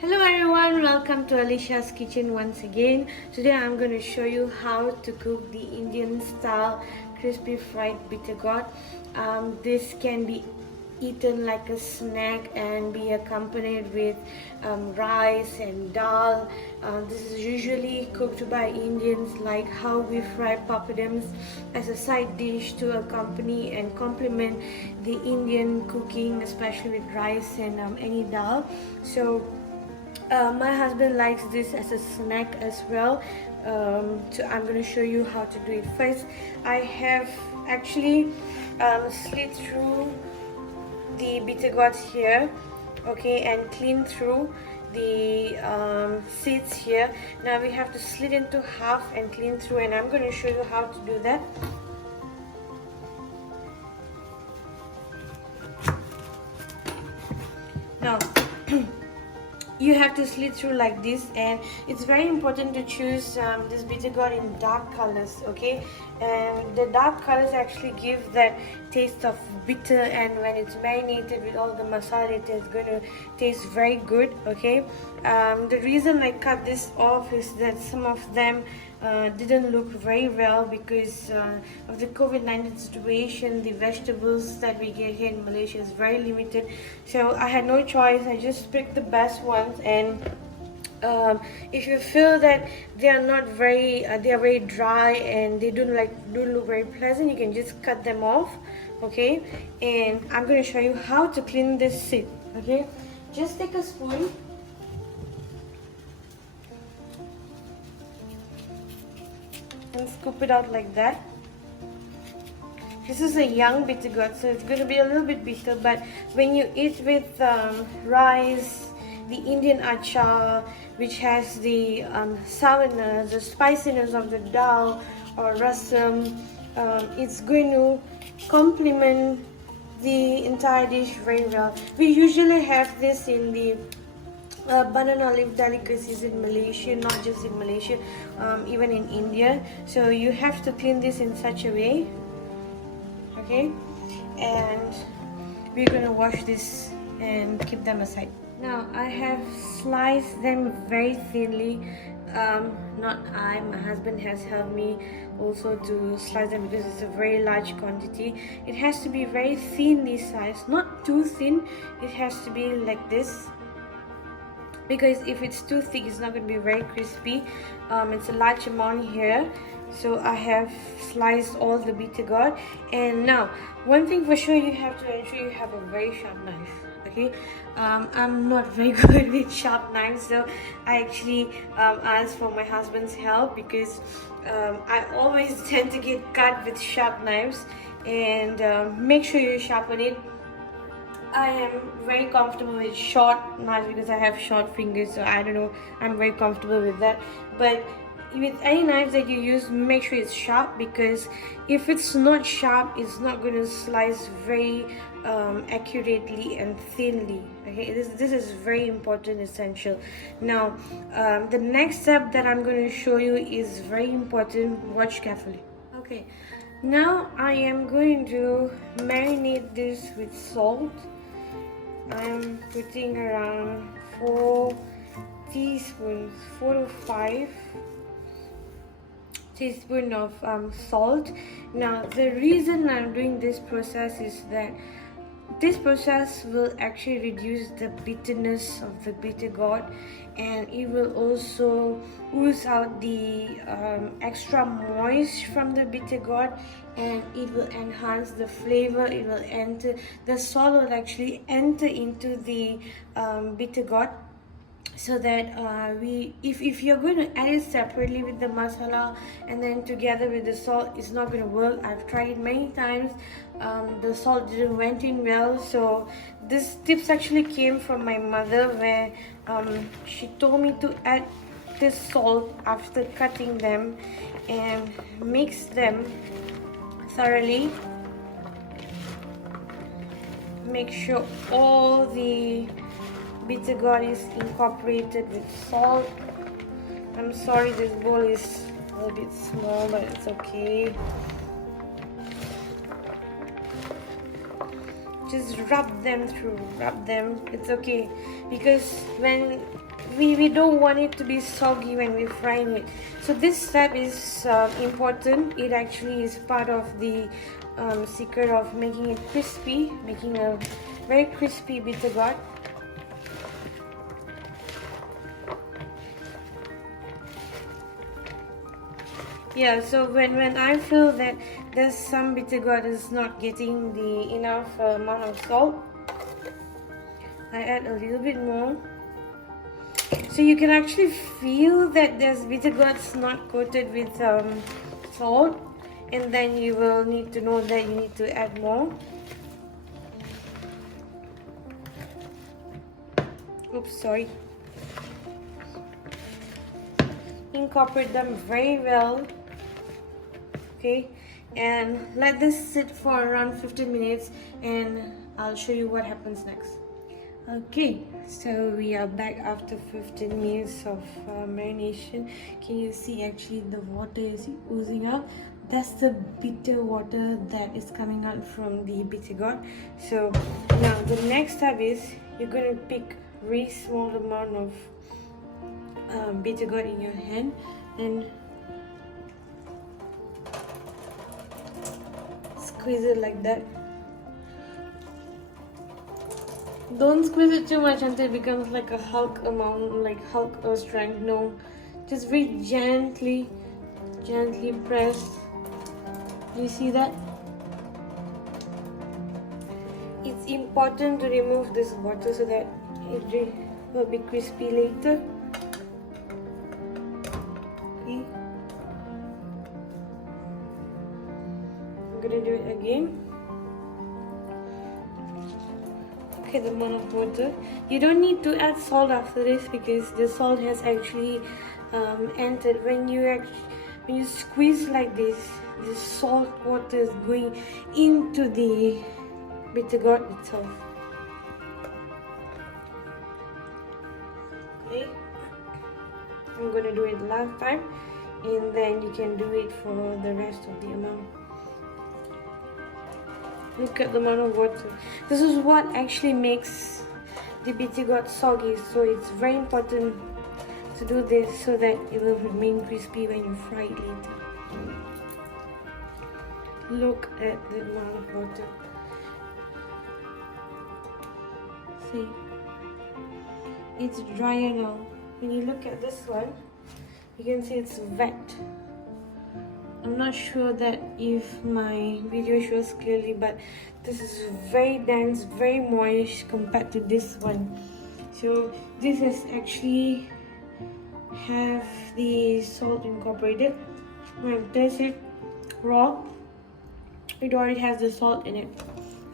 Hello everyone, welcome to Alicia's Kitchen once again. Today I'm going to show you how to cook the Indian style crispy fried bittergourd. This can be eaten like a snack and be accompanied with rice and dal. This is usually cooked by Indians, like how we fry papadums as a side dish to accompany and complement the Indian cooking, especially with rice and any dal. So my husband likes this as a snack as well. So I'm going to show you how to do it. First, I have actually slit through the bittergourds here, okay, and clean through the seeds here. Now we have to slit into half and clean through, and I'm going to show you how to do that. Now you have to slit through like this, and it's very important to choose this bittergourd in dark colors, okay? And the dark colors actually give that taste of bitter, and when it's marinated with all the masala, it is going to taste very good, okay? The reason I cut this off is that some of them didn't look very well because of the COVID-19 situation. The vegetables that we get here in Malaysia is very limited, so I had no choice. I just picked the best ones, and if you feel that they are not very they are very dry and they don't look very pleasant, you can just cut them off, okay? And I'm going to show you how to clean this seed, okay? Just take a spoon and scoop it out like that. This is a young bittergourd, so it's going to be a little bit bitter, but when you eat with rice, the Indian achar, which has the sourness, the spiciness of the dal or rasam, it's going to complement the entire dish very well. We usually have this in the banana leaf delicacies in Malaysia, not just in Malaysia, even in India. So you have to clean this in such a way, okay? And we're gonna wash this and keep them aside. Now I have sliced them very thinly. Not I, my husband has helped me also to slice them because it's a very large quantity. It has to be very thinly sliced, not too thin. It has to be like this, because if it's too thick, it's not going to be very crispy. It's a large amount here, so I have sliced all the bittergourd. And now, one thing for sure, you have to ensure you have a very sharp knife, okay? I'm not very good with sharp knives, so I actually asked for my husband's help because I always tend to get cut with sharp knives. And make sure you sharpen it. I am very comfortable with short knives because I have short fingers, so I don't know, I'm very comfortable with that. But with any knives that you use, make sure it's sharp, because if it's not sharp, it's not going to slice very accurately and thinly, okay? This is very important, essential. Now the next step that I'm going to show you is very important. Watch carefully. Okay, now I am going to marinate this with salt. I'm putting around 4 to 5 teaspoons of salt. Now the reason I'm doing this process is that this process will actually reduce the bitterness of the bittergourd, and it will also ooze out the extra moist from the bittergourd, and it will enhance the flavor. It will enter, the salt will actually enter into the bittergourd, so that if you're going to add it separately with the masala and then together with the salt, it's not going to work. I've tried it many times. The salt didn't went in well. So this tips actually came from my mother, where she told me to add this salt after cutting them and mix them thoroughly. Make sure all the bittergourd is incorporated with salt. I'm sorry this bowl is a little bit small, but it's okay. just rub them through, rub them. It's okay, because when we don't want it to be soggy when we're frying it. So this step is important. It actually is part of the secret of making it crispy, making a very crispy bittergourd. Yeah, so when I feel that there's some bittergourd is not getting the enough amount of salt, I add a little bit more. So you can actually feel that there's bittergourds not coated with salt, and then you will need to know that you need to add more. Oops, sorry. Incorporate them very well. Okay, and let this sit for around 15 minutes, and I'll show you what happens next. Okay, so we are back after 15 minutes of marination. Can you see actually the water is oozing out? That's the bitter water that is coming out from the bittergourd. So now the next step is you're going to pick a very small amount of bittergourd in your hand and squeeze it like that. Don't squeeze it too much until it becomes like a Hulk amount, like Hulk or strength. No, just very gently press. Do you see that? It's important to remove this water so that it will be crispy later. Okay, I'm gonna do it again. Okay, the amount of water. You don't need to add salt after this because the salt has actually entered. When you squeeze like this, the salt water is going into the bittergourd itself. Okay, I'm gonna do it last time, and then you can do it for the rest of the amount. Look at the amount of water. This is what actually makes the bittergourd soggy, so it's very important to do this so that it will remain crispy when you fry it later. Look at the amount of water. See, it's drier now. When you look at this one, you can see it's wet. I'm not sure that if my video shows clearly, but this is very dense, very moist compared to this one. So this is actually have the salt incorporated. When I taste it raw, it already has the salt in it,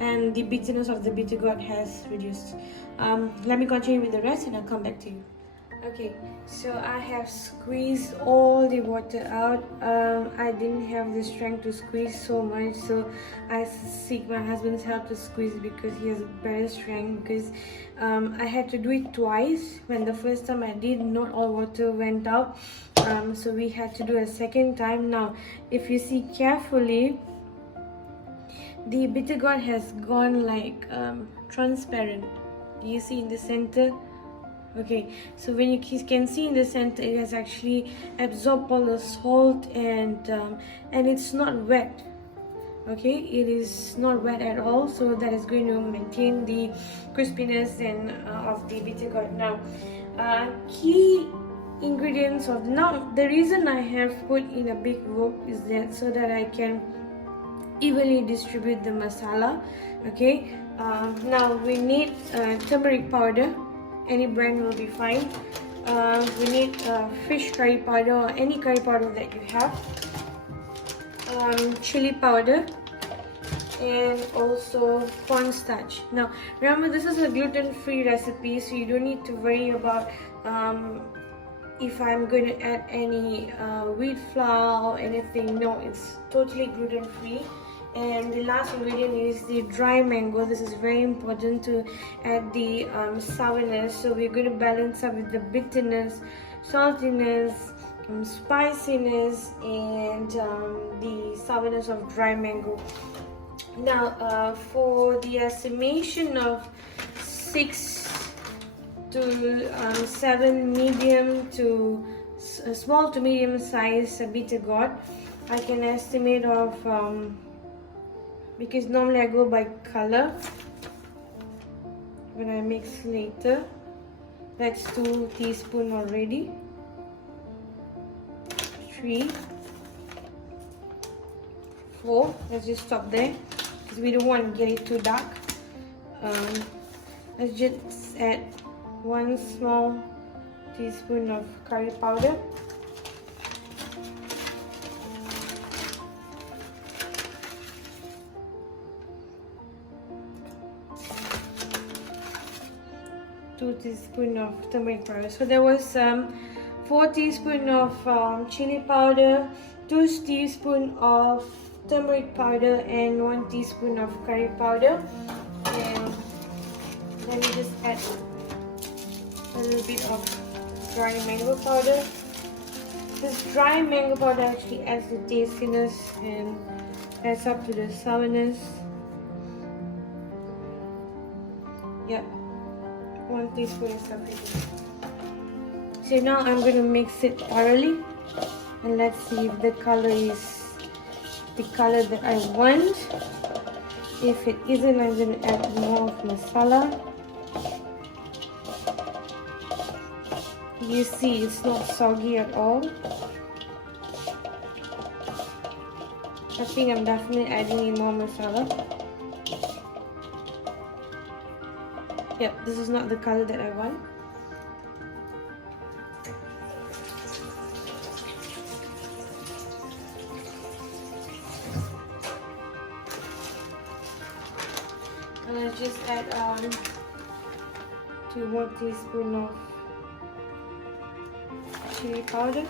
and the bitterness of the bittergourd has reduced. Let me continue with the rest and I'll come back to you. Okay, so I have squeezed all the water out. I didn't have the strength to squeeze so much, so I seek my husband's help to squeeze because he has better strength. Because I had to do it twice. When the first time I did, not all water went out, so we had to do a second time. Now, if you see carefully, the bittergourd has gone like transparent. Do you see in the center? Okay, so when you can see in the center, it has actually absorbed all the salt, and it's not wet. Okay, it is not wet at all, so that is going to maintain the crispiness and of the bittergourd. Now, key ingredients of the reason I have put in a big wok is that so that I can evenly distribute the masala. Okay, now we need turmeric powder. Any brand will be fine. We need fish curry powder or any curry powder that you have, chili powder, and also cornstarch. Now remember, this is a gluten-free recipe, so you don't need to worry about if I'm going to add any wheat flour or anything. No, it's totally gluten-free. And the last ingredient is the dry mango. This is very important to add the sourness. So we're going to balance up with the bitterness, saltiness, spiciness, and the sourness of dry mango. Now for the estimation of 6 to 7 medium to small to medium size Bittergourd, I can estimate of because normally I go by color when I mix later. That's 2 teaspoons already. 3, 4. Let's just stop there because we don't want to get it too dark. Let's just add 1 small teaspoon of curry powder. Two teaspoons of turmeric powder. So there was 4 teaspoons of chili powder, 2 teaspoons of turmeric powder, and 1 teaspoon of curry powder. And let me just add a little bit of dry mango powder. This dry mango powder actually adds the tastiness and adds up to the sourness. Yep. 1 teaspoon is sufficient. So now I'm going to mix it thoroughly, and let's see if the color is the color that I want. If it isn't, I'm going to add more of masala. You see, it's not soggy at all. I think I'm definitely adding in more masala. Yep, this is not the color that I want. And I just add 2 more teaspoons of chili powder.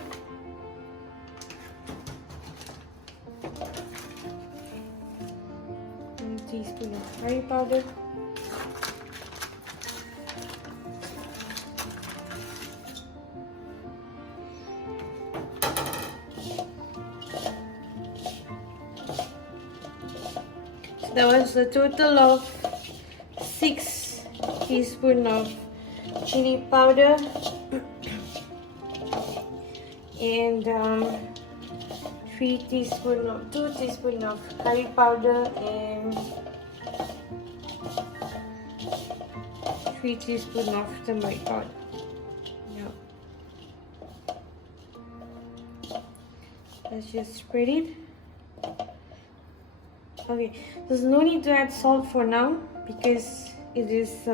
And 1 teaspoon of curry powder. That was a total of 6 teaspoons of chili powder and 2 teaspoons of curry powder and 3 teaspoons of turmeric powder. Now, let's just spread it. Okay, there's no need to add salt for now because it is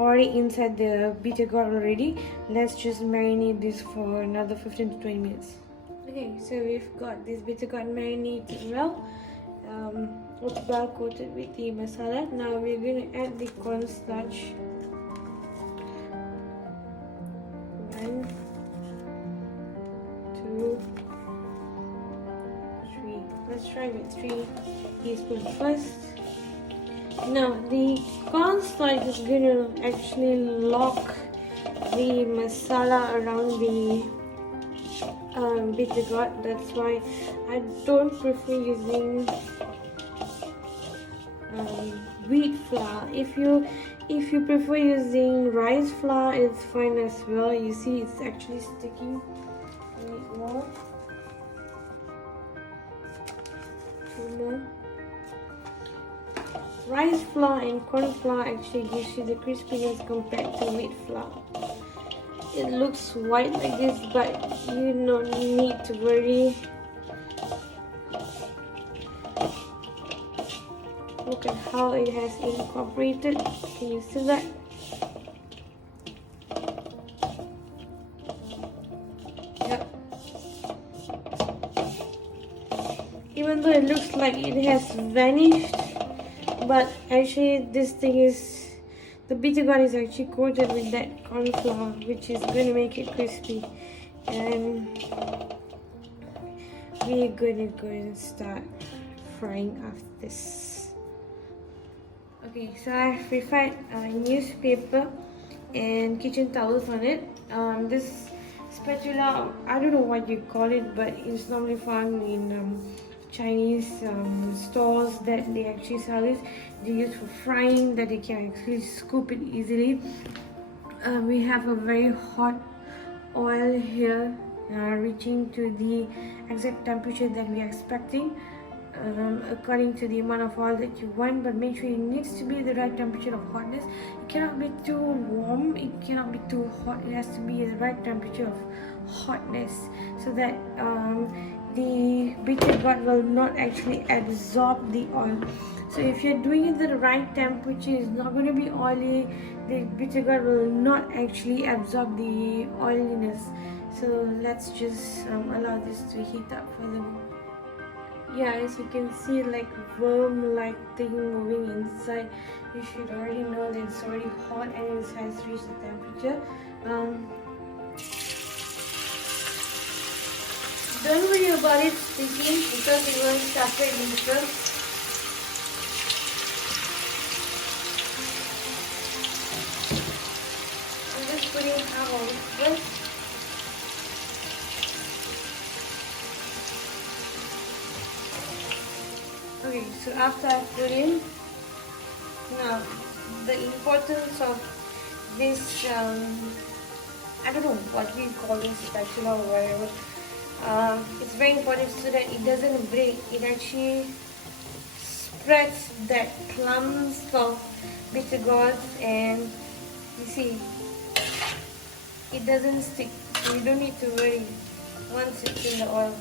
already inside the Bittergourd already. Let's just marinate this for another 15 to 20 minutes. Okay, so we've got this Bittergourd marinated well. It's well coated with the masala. Now we're going to add the cornstarch. 1, 2, 3. Let's try with 3 teaspoons first. Now the cornstarch is going to actually lock the masala around the Bittergourd. That's why I don't prefer using wheat flour. If you prefer using rice flour, it's fine as well. You see, it's actually sticking a bit more. 2 more. Rice flour and corn flour actually gives you the crispiness compared to wheat flour. It looks white like this, but you don't need to worry. Look at how it has incorporated. Can you see that? Yep. Even though it looks like it has vanished, but actually this thing is, the Bittergourd is actually coated with that corn flour, which is going to make it crispy. And we're going to go and start frying after this. Okay, so I've prepared newspaper and kitchen towels on it. This spatula, I don't know what you call it, but it's normally found in Chinese stores that they actually sell this. They use for frying, that they can actually scoop it easily. We have a very hot oil here, reaching to the exact temperature that we are expecting, according to the amount of oil that you want, but make sure it needs to be the right temperature of hotness. It cannot be too warm, it cannot be too hot. It has to be the right temperature of hotness, so that the bittergourd will not actually absorb the oil. So if you're doing it at the right temperature, it's not going to be oily. The bittergourd will not actually absorb the oiliness. So let's just allow this to heat up for them. Yeah, as you can see, like worm-like thing moving inside. You should already know that it's already hot and it has reached the temperature. Don't worry about it sticking, because it will separate themselves. I'm just putting half of it first. Okay, so after I put in, now the importance of this, I don't know what we call this, spatula or whatever. It's very important so that it doesn't break. It actually spreads that clumps of bittergourd, and you see, it doesn't stick. So you don't need to worry once it's in the oil.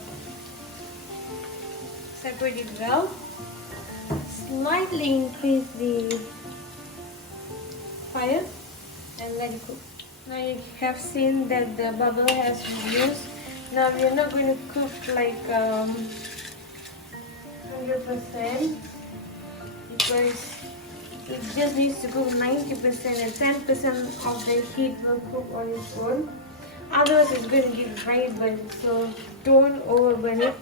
Separate it well. Slightly increase the fire and let it cook. Now you have seen that the bubble has reduced. Now we are not going to cook like 100%, because it just needs to cook 90%, and 10% of the heat will cook on its own. Otherwise it's going to get very burnt, so don't overburn it.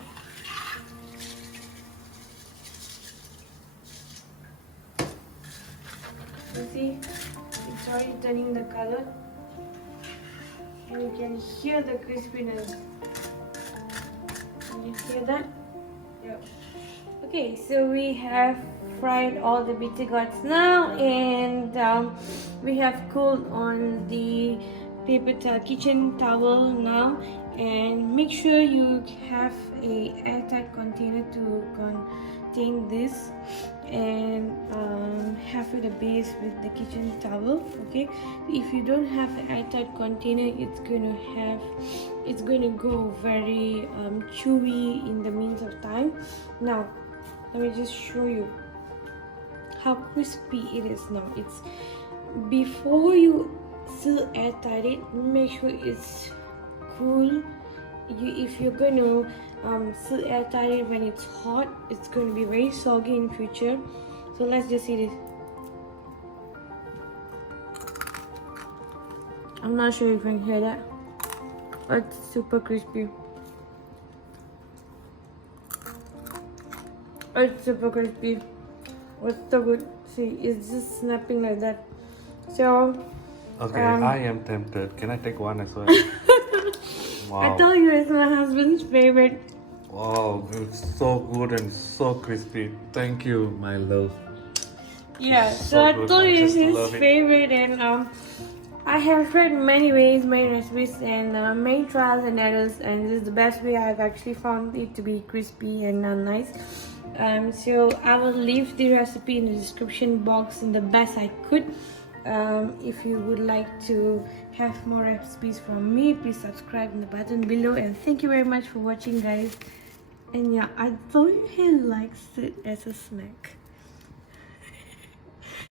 You see, it's already turning the color, and you can hear the crispiness. Can you hear that? Yep. Okay, so we have fried all the bittergourds now, and we have cooled on the kitchen towel now, and make sure you have a airtight container to contain this, and have it a base with the kitchen towel. Okay, if you don't have an airtight container, it's going to go very chewy in the means of time. Now let me just show you how crispy it is now. It's before you still airtight it, make sure it's cool. If you're going to still airtight it when it's hot, it's going to be very soggy in future. So let's just see this. I'm not sure if you can hear that, but it's super crispy. It's super crispy. It's so good. See, it's just snapping like that. So okay, I am tempted. Can I take one as well? Wow. I told you it's my husband's favorite. Wow, it's so good and so crispy. Thank you, my love. Yeah, It's so I good. told you it's his love it. favorite, and I have tried many ways, many recipes, and many trials and errors, and this is the best way I've actually found it to be crispy and nice. So I will leave the recipe in the description box in the best I could. If you would like to have more recipes from me, please subscribe in the button below, and thank you very much for watching, guys. And yeah, I thought he likes it as a snack.